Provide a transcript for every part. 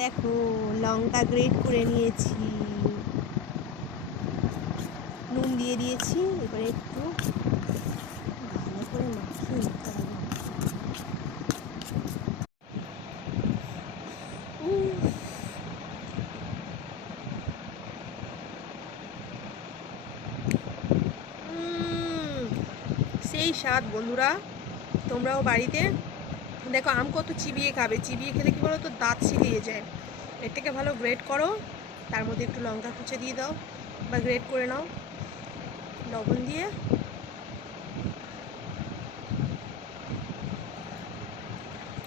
দেখো লঙ্কা গ্রেট করে নিয়েছি, নুন দিয়ে দিয়েছি। এবারে একটু ভালো করে মাখিয়ে নিতে হবে। সেই স্বাদ বন্ধুরা, তোমরাও বাড়িতে দেখো। আম কত চিবিয়ে খাবে, চিবিয়ে খেলে কী বলো তো, দাঁত ছিলিয়ে যায়। এর থেকে ভালো গ্রেট করো, তার মধ্যে একটু লঙ্কা কুচে দিয়ে দাও বা গ্রেট করে নাও লবণ দিয়ে।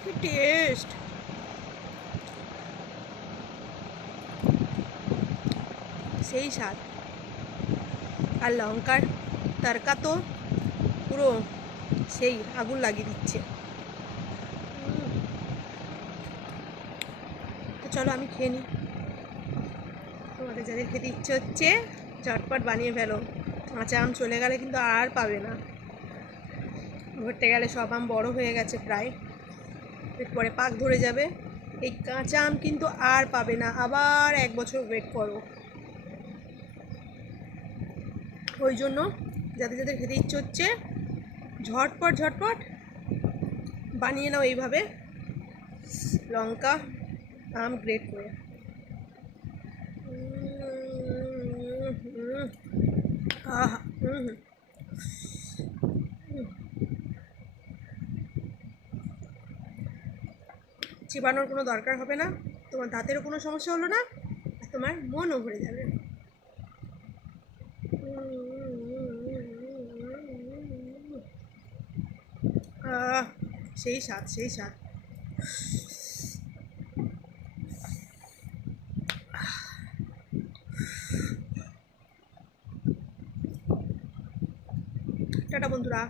কি টেস্ট! সেই স্বাদ। আর লঙ্কার তরকা তো পুরো সেই আগুন লাগিয়ে দিচ্ছে। তো চলো আমি খেয়ে নিই। তোমাদের যাদের খেতে ইচ্ছে হচ্ছে ঝটপট বানিয়ে ফেলো। কাঁচা আম চলে গেলে কিন্তু আর পাবে না। ধরতে গেলে সব আম বড় হয়ে গেছে প্রায়, এরপরে পাক ধরে যাবে। এই কাঁচা আম কিন্তু আর পাবে না, আবার 1 বছর ওয়েট করো। ওই জন্য যাদের যাদের খেতে ইচ্ছে হচ্ছে ঝটপট ঝটপট বানিয়ে নাও এইভাবে লঙ্কা আম গ্রেট করে। চিবানোর কোনো দরকার হবে না, তোমার দাঁতেরও কোনো সমস্যা হলো না, আর তোমার মনও ভরে যাবে। সেই স্বাদ, সেই স্বাদ। টাটা বন্ধুরা।